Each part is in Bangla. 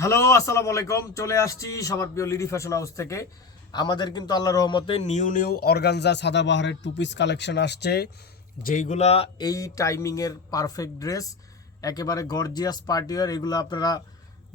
হ্যালো, আসসালামু আলাইকুম। চলে আসছি সবার প্রিয় লিডি ফ্যাশন হাউস থেকে। আমাদের কিন্তু আল্লাহর রহমতে নিউ অর্গানজা সাদাবাহারের টু পিস কালেকশন আসছে, যেইগুলা এই টাইমিংয়ের পারফেক্ট ড্রেস, একেবারে গর্জিয়াস পার্টিওয়ার। এগুলো আপনারা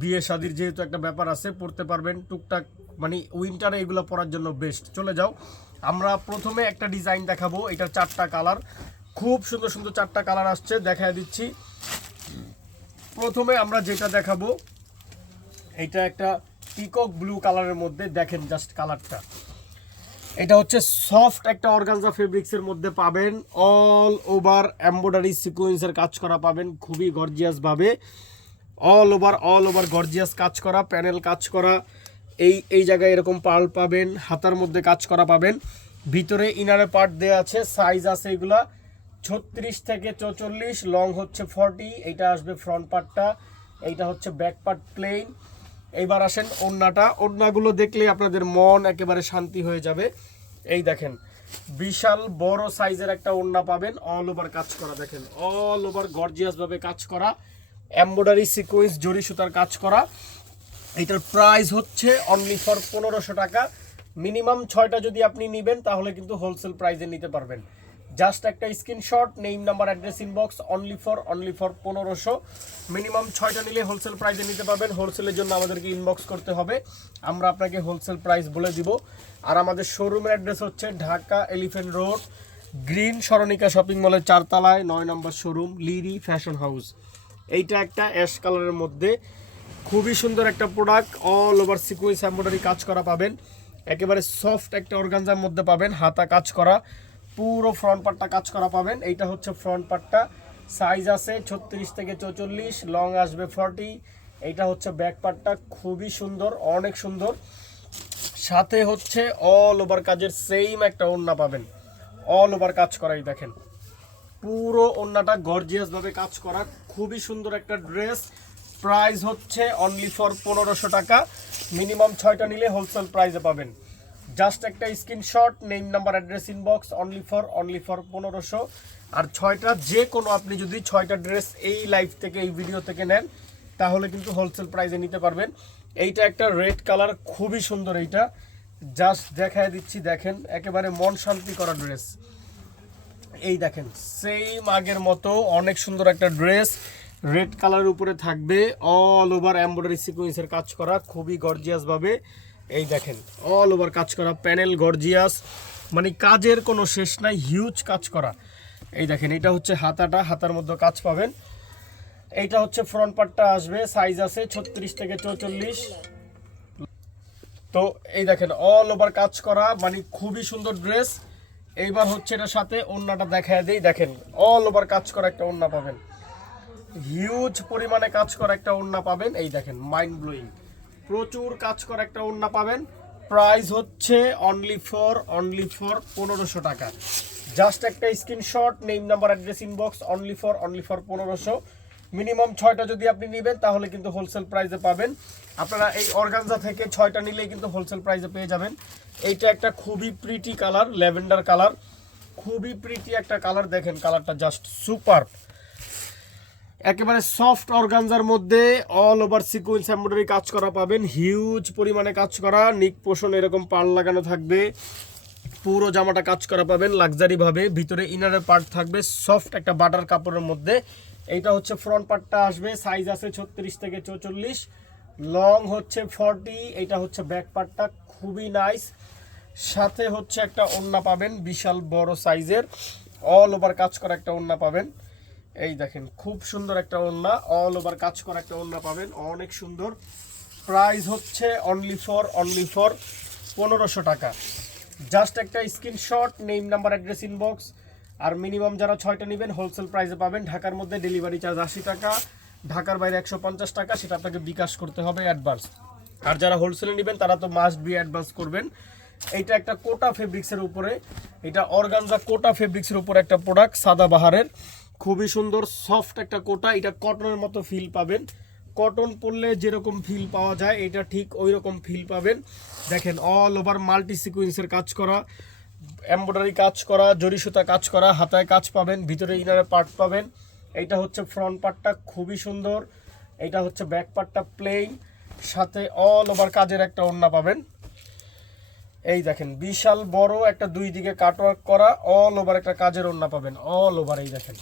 বিয়ে শাদির যেহেতু একটা ব্যাপার আছে, পরতে পারবেন টুকটাক, মানে উইন্টারে এগুলো পরার জন্য বেস্ট। চলে যাও, আমরা প্রথমে একটা ডিজাইন দেখাবো। এটার 4টা কালার, খুব সুন্দর সুন্দর 4টা কালার আসছে, দেখায় দিচ্ছি। প্রথমে আমরা যেটা দেখাবো, এটা একটা পিকক ব্লু কালারের মধ্যে, দেখেন জাস্ট কালারটা। এটা হচ্ছে সফট একটা অর্গানজা ফেব্রিক্সের মধ্যে পাবেন, অল ওভার এমব্রয়ডারি সিকোয়েন্সের কাজ করা পাবেন খুবই গর্জিয়াস ভাবে। অল ওভার গর্জিয়াস কাজ করা, প্যানেল কাজ করা, এই জায়গায় এরকম পার্ল পাবেন, হাতার মধ্যে কাজ করা পাবেন। ভিতরে ইনারে পার্ট দেওয়া আছে, সাইজ আছে এগুলা 36 থেকে 44, লং হচ্ছে 40। এইটা আসবে ফ্রন্ট পার্টটা, এইটা হচ্ছে ব্যাক পার্ট প্লেন। এইবার আসেন ওড়নাটা। ওড়নাগুলো দেখলে আপনাদের মন একেবারে শান্তি হয়ে যাবে। এই দেখেন, বিশাল বড় সাইজের একটা ওড়না পাবেন, অল ওভার কাজ করা। দেখেন অল ওভার গর্জিয়াস ভাবে কাজ করা, এমব্রয়ডারি সিকোয়েন্স জরি সুতার কাজ করা। এইটার প্রাইস হচ্ছে অনলি ফর 1500 টাকা। মিনিমাম 6টা যদি আপনি নেবেন তাহলে কিন্তু হোলসেল প্রাইসে নিতে পারবেন। জাস্ট একটা screenshot, name number address inbox, only for 1500। Minimum 6টা নিলে হোলসেল প্রাইসে নিতে পারবেন। হোলসেলের জন্য আমাদেরকে ইনবক্স করতে হবে, আমরা আপনাকে হোলসেল প্রাইস বলে দিব। আর আমাদের শোরুমের অ্যাড্রেস হচ্ছে Dhaka elephant road, green Saranika shopping মলের 4 তলায় 9 নম্বর শোরুম, লিডি ফ্যাশন হাউস। এইটা একটা অ্যাশ কালারের মধ্যে খুবই সুন্দর একটা product, all over sequins embroidery কাজ করা পাবেন। একেবারে সফট একটা অর্গানজার মধ্যে পাবেন, হাতা কাজ করা, পুরো ফ্রন্ট পার্টটা কাজ করা পাবেন। এইটা হচ্ছে ফ্রন্ট পার্টটা, সাইজ আছে 36 থেকে 44, লং আসবে 40। এইটা হচ্ছে ব্যাক পার্টটা, খুবই সুন্দর, অনেক সুন্দর। সাথে হচ্ছে অল ওভার কাজের সেম একটা ওড়না পাবেন, অল ওভার কাজ করাই। দেখেন পুরো ওড়নাটা গর্জিয়াস ভাবে কাজ করা, খুবই সুন্দর একটা ড্রেস। প্রাইস হচ্ছে অনলি ফর 1500 টাকা। মিনিমাম 6টা নিলে হোলসেল প্রাইসে পাবেন। জাস্ট একটা screenshot, name number address inbox, only for 1500। আর 6টা যে কোনো, আপনি যদি 6টা ড্রেস এই লাইভ থেকে, এই ভিডিও থেকে নেন তাহলে কিন্তু হোলসেল প্রাইসে নিতে পারবেন। এইটা একটা রেড কালার, খুবই সুন্দর। এইটা জাস্ট দেখায় দিচ্ছি, দেখেন একেবারে মন শান্তি করা ড্রেস। এই দেখেন সেম আগের মতো অনেক সুন্দর একটা ড্রেস, রেড কালারের উপরে থাকবে, অল ওভার এমব্রয়ডারি সিকোয়েন্সের কাজ করা খুবই গর্জিয়াস ভাবে। এই দেখেন অল ওভার কাজ করা, প্যানেল গর্জিয়াস, মানে কাজের কোনো শেষ নাই, হিউজ কাজ করা। এই দেখেন এটা হচ্ছে হাতাটা, হাতার মধ্যে কাজ পাবেন। এইটা হচ্ছে ফ্রন্ট পার্টটা আসবে, সাইজ আছে 36 থেকে 44। তো এই দেখেন অল ওভার কাজ করা, মানে খুবই সুন্দর ড্রেস। এইবার হচ্ছে এটার সাথে ওড়নাটা দেখায় দেই। দেখেন অল ওভার কাজ করা একটা ওড়না পাবেন, হিউজ পরিমাণে কাজ করা একটা ওড়না পাবেন। এই দেখেন মাইন্ড ব্লোয়িং, প্রচুর কাজ করা একটা ওড়না পাবেন। প্রাইস হচ্ছে অনলি ফর 1500 টাকা। জাস্ট একটা screenshot, name number address inbox, only for 1500। Minimum 6টা যদি আপনি নেবেন তাহলে কিন্তু হোলসেল প্রাইসে পাবেন। আপনারা এই অর্গানজা থেকে 6টা নিলেই কিন্তু হোলসেল প্রাইসে পেয়ে যাবেন। এইটা একটা খুবই প্রিটি কালার, ল্যাভেন্ডার কালার, খুবই প্রিটি একটা কালার। দেখেন কালারটা জাস্ট সুপার, একেবারে সফট অর্গানজার মধ্যে অল ওভার সিকোয়েন্স এমব্রয়ডারি কাজ করা পাবেন, হিউজ পরিমাণে কাজ করা, নিক পোষণ এরকম পার্ল লাগানো থাকবে, পুরো জামাটা কাজ করা পাবেন লাক্সারি ভাবে। ভিতরে ইনারের পার্ট থাকবে সফট একটা বাটার কাপড়ের মধ্যে। এইটা হচ্ছে ফ্রন্ট পার্টটা আসবে, সাইজ আছে 36 থেকে 44, লং হচ্ছে 40। এইটা হচ্ছে ব্যাক পার্টটা, খুবই নাইস। সাথে হচ্ছে একটা ওড়না পাবেন বিশাল বড় সাইজের, অল ওভার কাজ করা একটা ওড়না পাবেন। এই দেখেন খুব সুন্দর একটা ওড়না, অল ওভার কাজ করা একটা ওড়না পাবেন, অনেক সুন্দর। প্রাইস হচ্ছে অনলি ফর 1500 টাকা। জাস্ট একটা screenshot, name number address inbox. আর মিনিমাম যারা 6টা নেবেন হোলসেল প্রাইসে পাবেন। ঢাকার মধ্যে ডেলিভারি চার্জ 80 টাকা, ঢাকার বাইরে 150 টাকা, সেটা আপনাকে বিকাশ করতে হবে অ্যাডভান্স। আর যারা হোলসেলে নেবেন তারা তো মাস্ট বি অ্যাডভান্স করবেন। এইটা একটা কোটা ফেব্রিক্সের উপরে, এটা অর্গানজা কোটা ফেব্রিক্সের উপরে একটা প্রোডাক্ট, সাদাবাহারের, খুবই সুন্দর সফট একটা কোটা। এটা কটনের মতো ফিল পাবেন, কটন পরলে যেরকম ফিল পাওয়া যায় এটা ঠিক ওই রকম ফিল পাবেন। দেখেন অল ওভার মাল্টি সিকোয়েন্সের কাজ করা, এমব্রয়ডারি কাজ করা, জরি সুতা কাজ করা, হাতায় কাজ পাবেন, ভিতরে ইনারে পার্ট পাবেন। এইটা হচ্ছে ফ্রন্ট পার্টটা, খুবই সুন্দর। এইটা হচ্ছে ব্যাক পার্টটা প্লেন, সাথে অল ওভার কাজের একটা ওড়না পাবেন। এই দেখেন বিশাল বড় একটা দুই দিকে কাটওয়ার্ক করা অল ওভার একটা কাজের ওড়না পাবেন, অল ওভার। এই দেখেন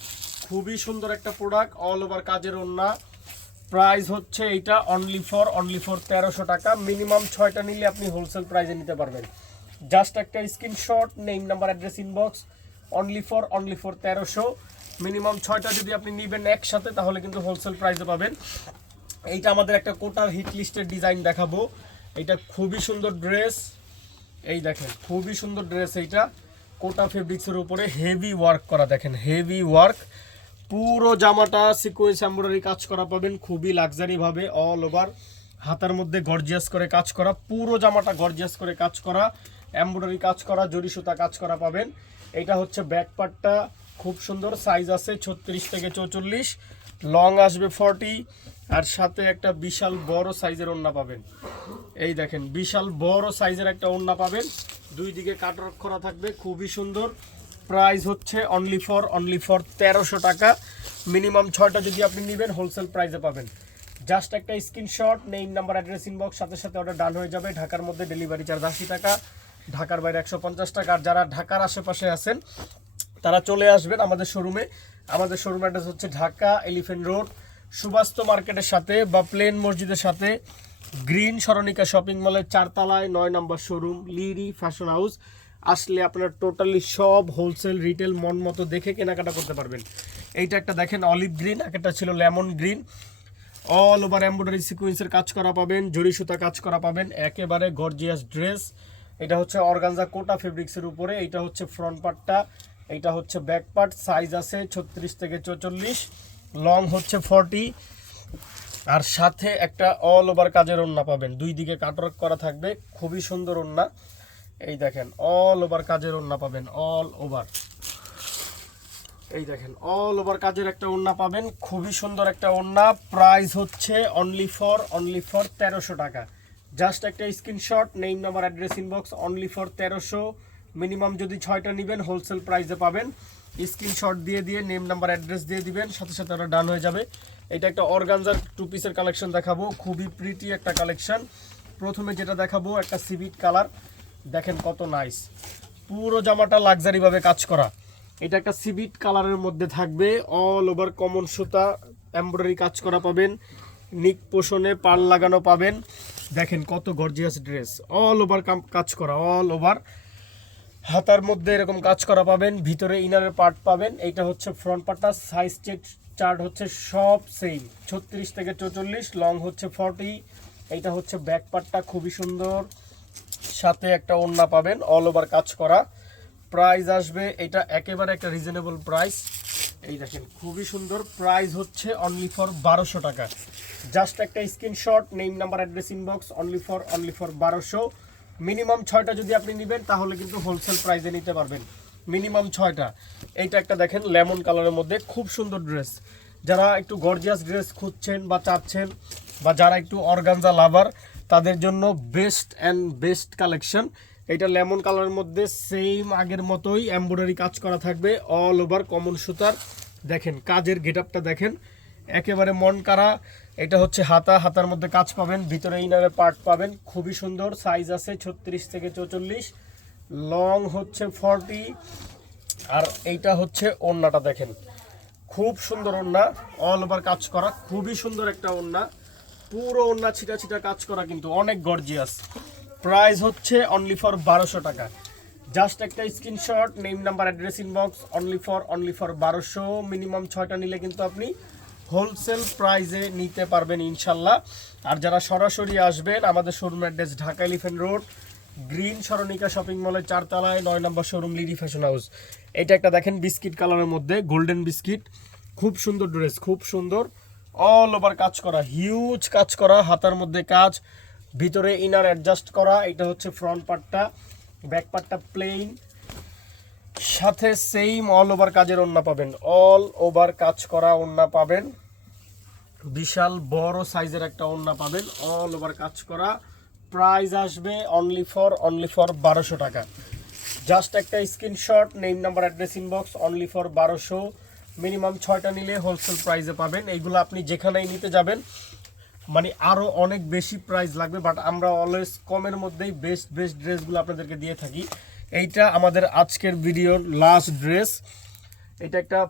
খুবই সুন্দর একটা প্রোডাক্ট, অল ওভার কাজের ওড়না। প্রাইস হচ্ছে এইটা অনলি ফর 1300 টাকা। মিনিমাম 6টা নিলে আপনি হোলসেল প্রাইসে নিতে পারবেন। জাস্ট একটা screenshot, name number address inbox, only for 1300। Minimum 6টা যদি আপনি নেবেন একসাথে তাহলে কিন্তু হোলসেল প্রাইসে পাবেন। এইটা আমাদের একটা কোটার হিট লিস্টের ডিজাইন দেখাবো। এটা খুবই সুন্দর ড্রেস, এই দেখেন খুবই সুন্দর ড্রেস। এইটা কোটা ফেব্রিক্সের উপরে হেভি ওয়ার্ক করা, দেখেন হেভি ওয়ার্ক। পুরো জামাটা সিকোয়েন্স এমব্রয়ডারি কাজ করা পাবেন খুবই লাক্সারি ভাবে, অল ওভার হাতার মধ্যে গর্জিয়াস করে কাজ করা। পুরো জামাটা গর্জিয়াস করে কাজ করা, এমব্রয়ডারি কাজ করা, জরি সুতা কাজ করা পাবেন। এটা হচ্ছে ব্যাক পার্টটা, খুব সুন্দর। সাইজ আছে 36 থেকে 44, লং আসবে 40, আর সাথে একটা বিশাল বড় সাইজের ওড়না পাবেন। এই দেখেন বিশাল বড় সাইজের একটা ওড়না পাবেন, দুই দিকে কাটওয়ার্ক করা থাকবে, খুবই সুন্দর। প্রাইস হচ্ছে অনলি ফর 1300 টাকা। মিনিমাম 6টা যদি আপনি নেবেন হোলসেল প্রাইসে পাবেন। জাস্ট একটা screenshot, name number address inbox, সাথে সাথে অর্ডার ডান হয়ে যাবে। ঢাকার মধ্যে ডেলিভারি চার্জ 80 টাকা, ঢাকার বাইরে 150 টাকা। আর যারা ঢাকার আশেপাশে আছেন তারা চলে আসবেন আমাদের শোরুমে। আমাদের শোরুম অ্যাড্রেস হচ্ছে ঢাকা এলিফ্যান্ট রোড, সুবাস্ত মার্কেটের সাথে বা প্লেন মসজিদের সাথে, গ্রিন সরণিকা শপিং মলের 4 তলায় 9 নম্বর শোরুম, লিরি ফ্যাশন হাউস। আসলে আপনার টোটালি সব হোলসেল রিটেল মন মতো দেখে কেনাকাটা করতে পারবেন। এইটা একটা দেখেন অলিভ গ্রিন, একটা ছিল lemon green, all over embroidery সিকোয়েন্সের কাজ করা পাবেন, জরি সুতা কাজ করা পাবেন, একেবারে গর্জিয়াস ড্রেস। এটা হচ্ছে অর্গানজা কোটা ফেব্রিক্সের উপরে। এইটা হচ্ছে ফ্রন্ট পার্টটা, এইটা হচ্ছে ব্যাক পার্ট। সাইজ আছে 36 থেকে 44, লং হচ্ছে 40, আর সাথে একটা অল ওভার কাজের ওড়না পাবেন, দুই দিকে কাটওয়ার্ক করা থাকবে, খুবই সুন্দর ওড়না। এই দেখেন অল ওভার কাজের ওড়না পাবেন, অল ওভার। এই দেখেন অল ওভার কাজের একটা ওড়না পাবেন, খুবই সুন্দর একটা ওড়না। প্রাইস হচ্ছে অনলি ফর 1300 টাকা। জাস্ট একটা screenshot, name number address inbox, only for 1300। Minimum যদি 6টা নেবেন হোলসেল প্রাইসে পাবেন। স্ক্রিনশট দিয়ে দিয়ে নেম নাম্বার অ্যাড্রেস দিয়ে দিবেন, সাথে সাথে ওটা ডান হয়ে যাবে। এটা একটা অর্গানজার 2 পিসের কালেকশন দেখাবো, খুবই প্রিটি একটা কালেকশন। প্রথমে যেটা দেখাবো একটা সিভিট কালার, দেখেন কত নাইস, পুরো জামাটা লাক্সারি ভাবে কাজ করা। এটা একটা সিভিট কালারের মধ্যে থাকবে, অল ওভার কমন সুতা এমব্রয়ডারি কাজ করা পাবেন, নিক পোষণে পাল লাগানো পাবেন। দেখেন কত গর্জিয়াস ড্রেস, অল ওভার কাজ করা, অল ওভার হাতার মধ্যে এরকম কাজ করা পাবেন, ভিতরে ইনারের পার্ট পাবেন। এইটা হচ্ছে ফ্রন্ট পার্টটা, সাইজ চার্ট হচ্ছে সব সেম 36 থেকে 44, লং হচ্ছে 40। এইটা হচ্ছে ব্যাক পার্টটা, খুবই সুন্দর, সাথে একটা ওড়না পাবেন অল ওভার কাজ করা। প্রাইস আসবে এটা একেবারে একটা রিজনেবল প্রাইস। এই দেখেন খুবই সুন্দর, প্রাইস হচ্ছে অনলি ফর 1200 টাকা। জাস্ট একটা screenshot, name number address inbox, only for 1200। Minimum 6টা যদি আপনি নেবেন তাহলে কিন্তু হোলসেল প্রাইসে নিতে পারবেন, মিনিমাম 6টা। এইটা একটা দেখেন লেমন কালারের মধ্যে খুব সুন্দর ড্রেস। যারা একটু গর্জিয়াস ড্রেস খুঁজছেন বা চাচ্ছেন, বা যারা একটু অর্গানজা লাভার, তাদের জন্য বেস্ট অ্যান্ড বেস্ট কালেকশন। এটা লেমন কালারের মধ্যে সেম আগের মতোই এমব্রয়ডারি কাজ করা থাকবে, অল ওভার কমন সুতার। দেখেন কাজের গেটআপটা দেখেন, একেবারে মন কাড়া। এটা হচ্ছে হাতা, হাতার মধ্যে কাজ পাবেন, ভিতরে ইনারের পার্ট পাবেন, খুবই সুন্দর। সাইজ আছে 36 থেকে 44, লং হচ্ছে 40, আর এইটা হচ্ছে ওড়নাটা দেখেন খুব সুন্দর ওড়না, অল ওভার কাজ করা, খুবই সুন্দর একটা ওড়না। পুরো ওড়না ছিটা ছিটা কাজ করা, কিন্তু অনেক গর্জিয়াস। প্রাইস হচ্ছে অনলি ফর 1200 টাকা। জাস্ট একটা screenshot, name number address inbox, only for 1200। Minimum 6টা নিলে কিন্তু আপনি হোলসেল প্রাইসে নিতে পারবেন ইনশাল্লাহ। আর যারা সরাসরি আসবেন, আমাদের showroom address Dhaka elephant road, green Saranika shopping মলের 4 তলায় 9 নম্বর শোরুম, লিরি ফ্যাশন হাউস। এটা একটা দেখেন বিস্কিট কালারের মধ্যে, গোল্ডেন বিস্কিট, খুব সুন্দর ড্রেস, খুব সুন্দর, অল ওভার কাজ করা, হিউজ কাজ করা, হাতার মধ্যে কাজ, ভিতরে ইনার অ্যাডজাস্ট করা। এটা হচ্ছে ফ্রন্ট পার্টটা, ব্যাক পার্টটা প্লেন, সাথে সেম অল ওভার কাজের ওড়না পাবেন, অল ওভার কাজ করা ওড়না পাবেন, বিশাল বড় সাইজের একটা ওড়না পাবেন, অল ওভার কাজ করা। প্রাইস আসবে অনলি ফর 1200 টাকা। জাস্ট একটা screenshot, name number address inbox, only for 1200। Minimum 6টা নিলে হোলসেল প্রাইসে পাবেন। এইগুলো আপনি যেখানেই নিতে যাবেন মানে আরও অনেক বেশি প্রাইস লাগবে, বাট আমরা অলওয়েজ কমের মধ্যেই বেস্ট বেস্ট ড্রেসগুলো আপনাদেরকে দিয়ে থাকি। এইটা আমাদের আজকের ভিডিওর লাস্ট ড্রেস। এটা একটা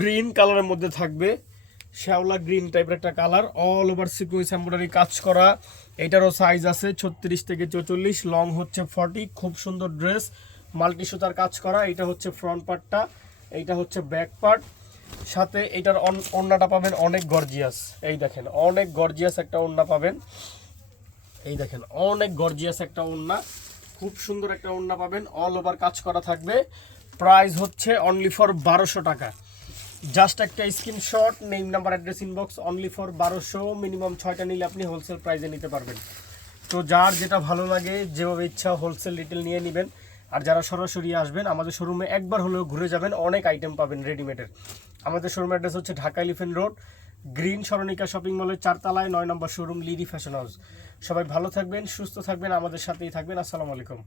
গ্রিন কালারের মধ্যে থাকবে, শ্যাওলা গ্রিন টাইপের একটা colour, all over sequence embroidery কাজ করা। এটারও সাইজ আছে 36 থেকে 44, লং হচ্ছে 40। খুব সুন্দর ড্রেস, মাল্টি সুতার কাজ করা। এটা হচ্ছে ফ্রন্ট পার্টটা, এইটা হচ্ছে ব্যাক পার্ট। সাথে এটার ওড়নাটা পাবেন অনেক গর্জিয়াস। এই দেখেন অনেক গর্জিয়াস একটা ওড়না পাবেন। এই দেখেন অনেক গর্জিয়াস একটা ওড়না, খুব সুন্দর একটা ওড়না পাবেন, অল ওভার কাজ করা থাকবে। প্রাইস হচ্ছে অনলি ফর 1200 টাকা। জাস্ট একটা screenshot, name number address inbox, only for 1200। Minimum 6টা নিলে আপনি হোলসেল প্রাইসে নিতে পারবেন। তো যার যেটা ভালো লাগে যেভাবে ইচ্ছা হোলসেল রিটেল নিয়ে নেবেন। আর যারা সরাসরি আসবেন আমাদের শোরুমে একবার হলেও ঘুরে যাবেন, অনেক আইটেম পাবেন রেডিমেডের। আমাদের শোরুমের অ্যাড্রেস হচ্ছে Dhaka elephant road, green Saranika shopping মলের 4 তলায় 9 নম্বর শোরুম, লিডি ফ্যাশন হাউস। সবাই ভালো থাকবেন, সুস্থ থাকবেন, আমাদের সাথেই থাকবেন। আসসালামু আলাইকুম।